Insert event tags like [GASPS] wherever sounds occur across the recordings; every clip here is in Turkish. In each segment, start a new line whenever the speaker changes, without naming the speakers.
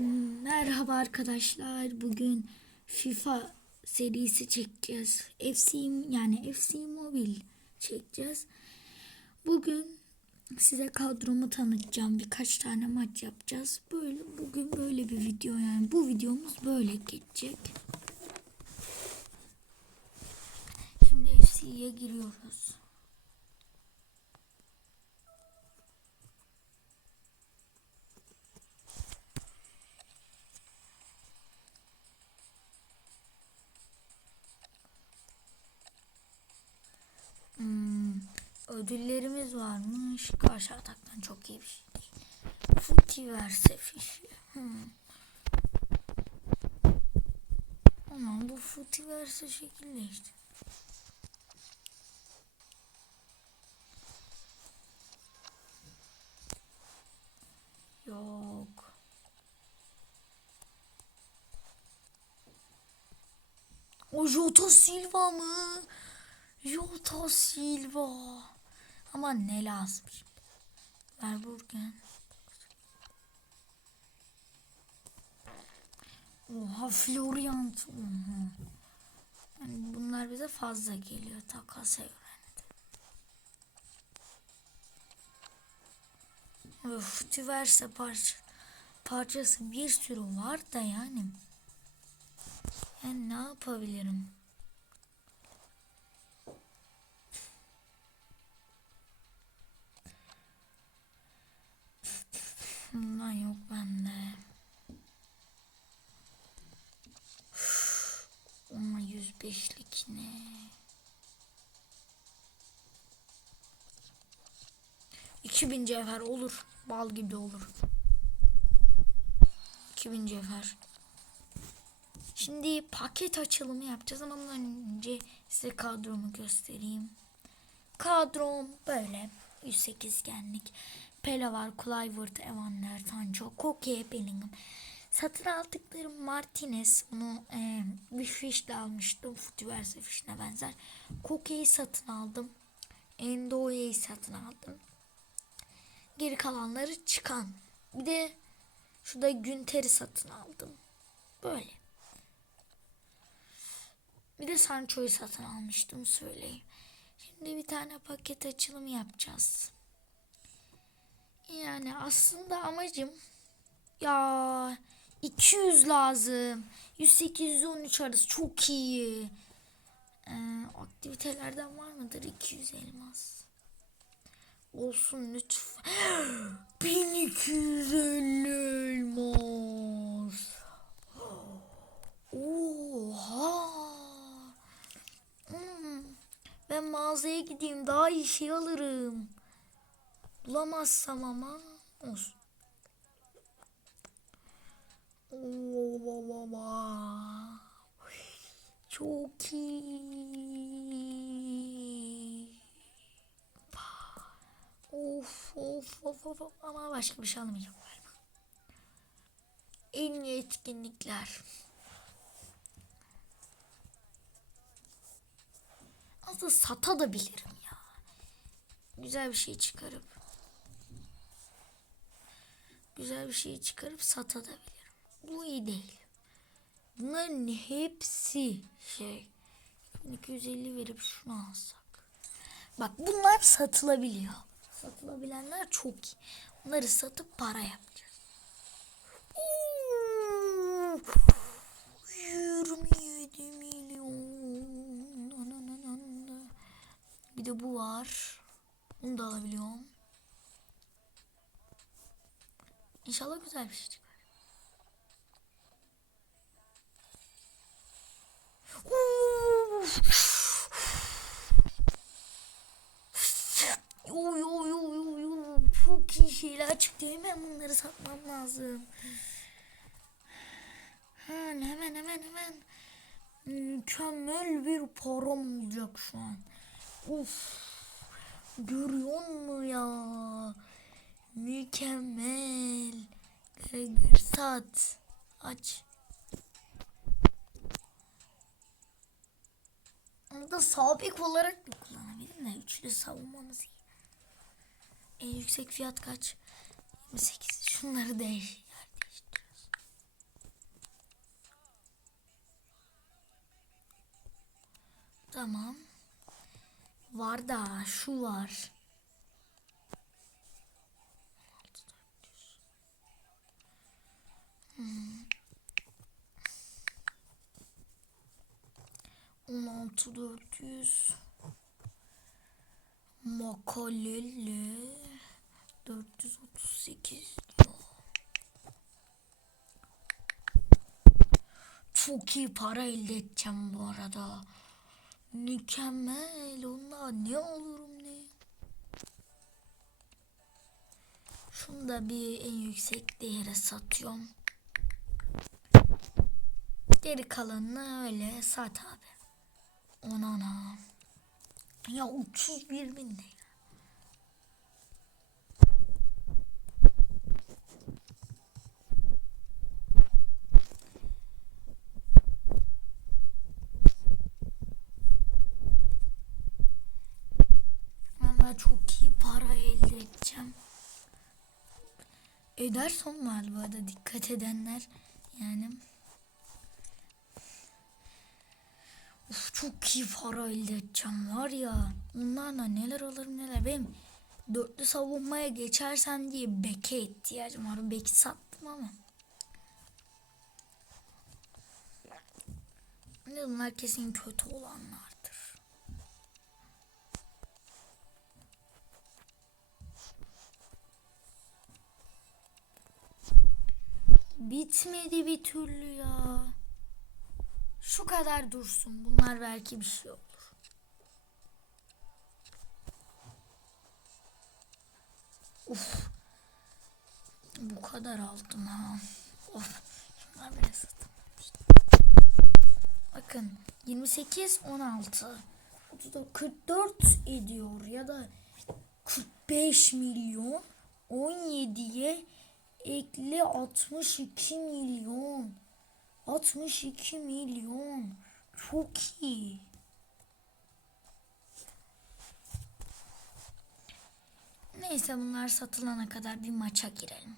Merhaba arkadaşlar. Bugün FIFA serisi çekeceğiz. FC yani FC Mobil çekeceğiz. Bugün size kadromu tanıtacağım. Birkaç tane maç yapacağız. Böyle bugün böyle bir video yani bu videomuz böyle geçecek. Şimdi FC'ye giriyoruz. Ödüllerimiz varmış. Karşı ataktan çok iyi bir şey. Futi verse fişi. Hmm. Ama bu futi verse şekilde işte. Yok. O Jota Silva mı? Jota Silva. Ama ne lazım şimdi? Verburgen. Oha Florian. Oha. Yani bunlar bize fazla geliyor takasa göre. Öf, tüverse parça, parçası bir sürü var da yani. Yani ne yapabilirim? Bundan yok bende. Ama 105'lik ne? İki bin cevher olur. Bal gibi olur. 2000 cevher. Şimdi paket açılımı yapacağız ama önce size kadromu göstereyim. Kadrom böyle. 108 genlik. Pele var, Kluivert, Evander, Sancho, Koke, Bellingham. Satın aldıklarım Martinez. Bunu e, bir fişle almıştım. Futiverse fişine benzer. Koke'yi satın aldım. Endo'yu satın aldım. Geri kalanları çıkan. Bir de şurada Günter'i satın aldım. Böyle. Bir de Sancho'yu satın almıştım söyleyeyim. Şimdi bir tane paket açılımı yapacağız. Yani aslında amacım ya 200 lazım. 108-113 arası çok iyi. Ee, aktivitelerden var mıdır 200 elmas? Olsun lütfen. [GASPS] 1250 elmas. Oha. Hmm. Ben mağazaya gideyim daha iyi şey alırım. Bulamazsam ama olsun. Çok iyi. Of of of of ama başka bir şey almayacağım galiba. En iyi etkinlikler. Aslında sata da bilirim ya. Güzel bir şey çıkarıp güzel bir şey çıkarıp satabilirim. Bu iyi değil. Bunların hepsi şey 250 verip şunu alsak. Bak bunlar satılabiliyor. Satılabilenler çok iyi. Bunları satıp para yapacağız. Oo, 27 milyon. Bir de bu var. Bunu da alabiliyorum. İnşallah güzel bir şey çıkar. Yo yo yo yo yo çok iyi şeyler çıktı hemen bunları satmam lazım. Hemen hemen hemen hemen mükemmel bir param olacak şu an. Uf görüyor musun ya? Mükemmel. Gregor sat. Aç. Onu da sağ bek olarak da kullanabilirim de. Üçlü savunmamız iyi. En yüksek fiyat kaç? 28. Şunları değiş. Tamam. Var da şu var. 16400 Makaleli 438 diyor. Çok iyi para elde edeceğim bu arada. Mükemmel. Onunla ne olurum ne? Şunu da bir en yüksek değere satıyorum. Geri kalanını öyle sat abi. Ona ana. Ya 31 bin ne? ya? Valla çok iyi para elde edeceğim. Ederson var bu arada dikkat edenler. Yani çok iyi para elde edeceğim var ya. Onlarla neler alırım neler. Benim dörtlü savunmaya geçersen diye beke ihtiyacım var. Beki sattım ama. Ne bunlar kesin kötü olanlardır. Bitmedi bir türlü ya. Şu kadar dursun. Bunlar belki bir şey olur. Uf. Bu kadar aldım ha. Of. Şunlar bile. Bakın 28 16 30 44 ediyor ya da 45 milyon 17'ye ekli 62 milyon 62 milyon. Çok iyi. Neyse bunlar satılana kadar bir maça girelim.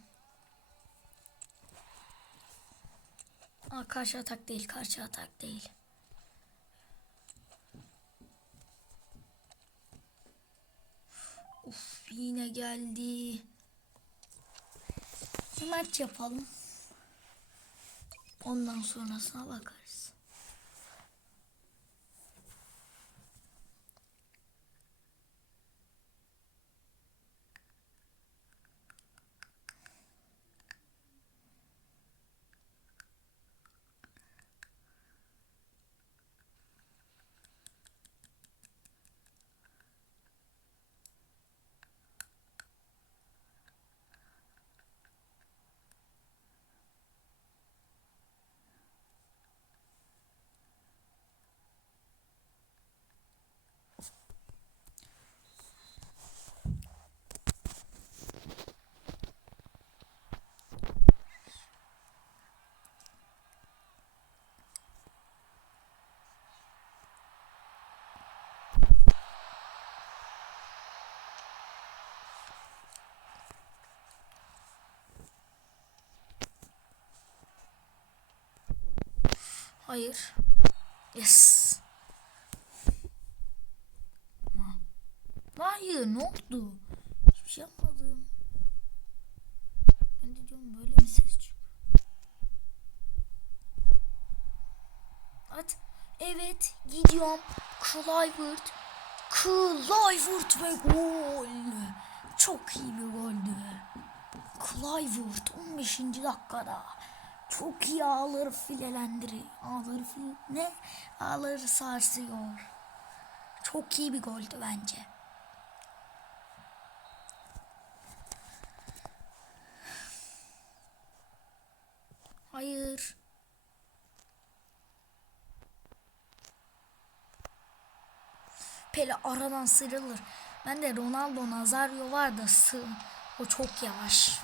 Aa, karşı atak değil, karşı atak değil. Uf yine geldi. Bir maç yapalım. Ondan sonrasına bakarız. Hayır. Yes. Ha. Hayır ne oldu? Hiçbir şey yapmadım. Ben de diyorum böyle mi ses çıkıyor? At. Evet gidiyorum. Kluivert. Kluivert ve gol. Çok iyi bir goldü. Kluivert 15. dakikada. Çok iyi ağları filelendiriyor. Ağları fil ne? Ağları sarsıyor. Çok iyi bir goldü bence. Hayır. Pele aradan sıyrılır. Ben de Ronaldo Nazario var da sığ. O çok yavaş.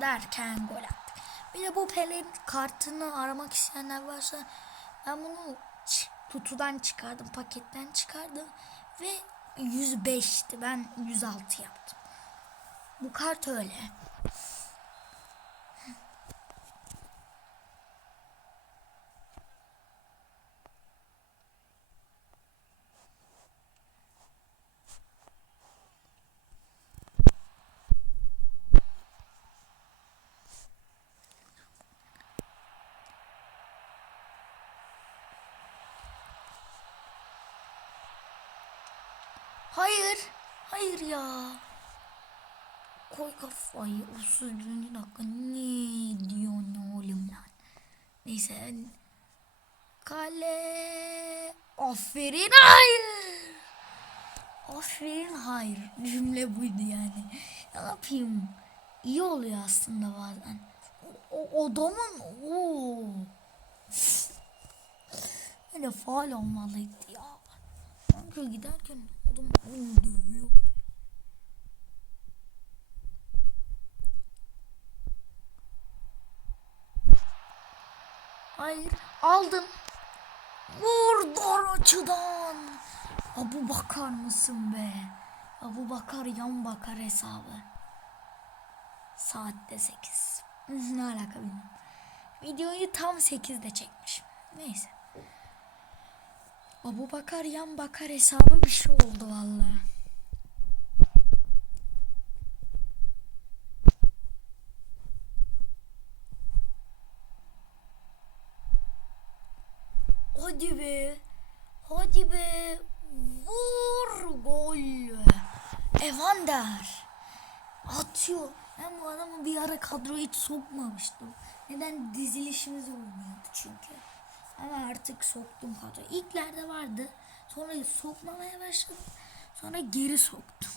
Derken gol attık. Bir de bu Pele'nin kartını aramak isteyenler varsa ben bunu kutudan çıkardım, paketten çıkardım ve 105'ti. Ben 106 yaptım. Bu kart öyle. Hayır. Hayır ya. Koy kafayı. 31. dakika. Ne diyorsun oğlum lan? Neyse. Kale. Aferin. Hayır. Aferin. Hayır. Cümle buydu yani. Ne yapayım? İyi oluyor aslında bazen. O, o adamın o. Öyle faal olmalıydı ya. Kanka giderken dövüyor. Hayır aldım. Vur dar açıdan. Abu bakar mısın be? Abu bakar yan bakar hesabı. Saatte 8. ne alaka bilmiyorum. Videoyu tam 8'de çekmişim. Neyse. Abu bakar yan bakar hesabı bir şey oldu vallahi. Hadi be. Hadi be. Vur gol. Evander. Atıyor. Ben bu adamı bir ara kadroya hiç sokmamıştım. Neden dizilişimiz olmuyordu çünkü. Ama artık soktum kadroya. İlklerde vardı. Sonra sokmamaya başladım. Sonra geri soktum.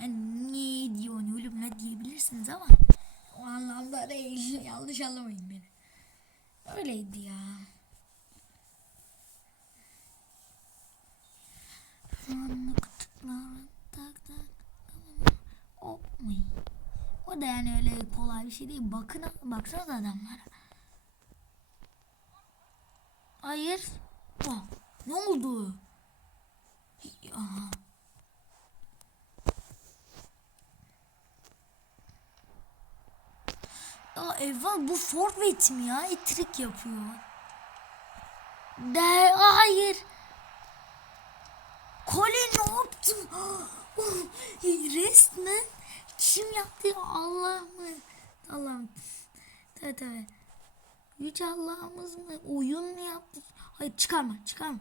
Yani ne diyorsun oğlum ne diyebilirsiniz ama o anlamda değil. [LAUGHS] Yanlış anlamayın beni. Öyleydi ya. O, da yani öyle kolay bir şey değil. Bakın baksanıza adamlara. Hayır. Oh, ne oldu? Aha. Ya Eva bu forvet mi ya? Etrik yapıyor. De hayır. Kole ne yaptım? [GASPS] Resmen kim yaptı ya Allah mı? Allah'ım. Tabii tabii. Yüce Allah'ımız mı? Oyun mu yaptı? Hayır çıkarma çıkarma.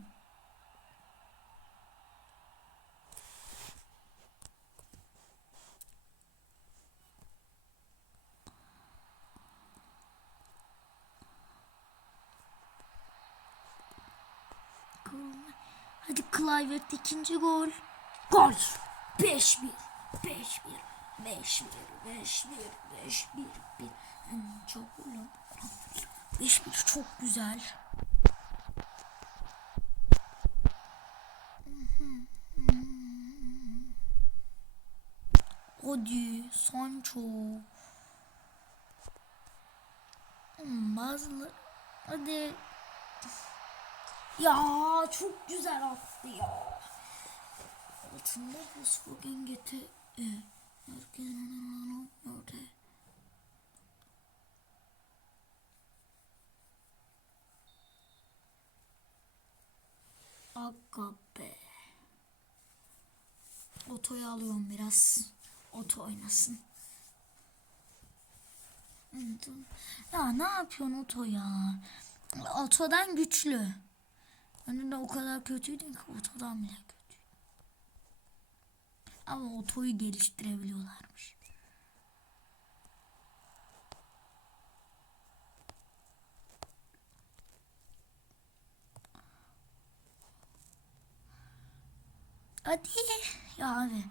Hadi Clivert ikinci gol. Gol. 5-1. 5-1. 5-1. 5-1. 5-1. 1. Çok ulan. 5-1 çok güzel. Hadi Sancho. Bazıları hadi ya çok güzel attı ya. Altında Volkswagen GT. E. Herkesin orada. Aga be. Otoyu alıyorum biraz. Oto oynasın. Ya ne yapıyorsun oto ya? Otodan güçlü. Önünde o kadar kötüydü ki otodan bile kötü. Ama otoyu geliştirebiliyorlarmış. Hadi ya abi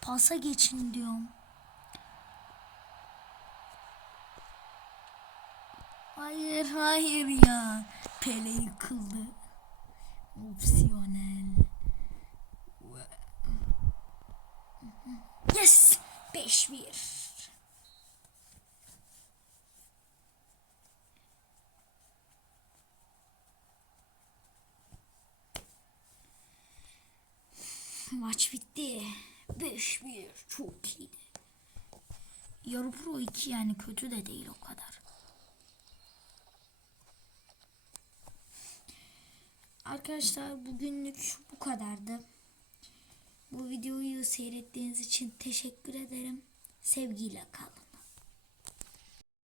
pasa geçin diyorum. Hayır hayır ya. Pele yıkıldı. Opsiyonel. Yes! 5-1. Maç bitti. 5-1. Çok iyiydi. Yarı pro 2 yani kötü de değil o kadar. Arkadaşlar bugünlük bu kadardı. Bu videoyu seyrettiğiniz için teşekkür ederim. Sevgiyle kalın.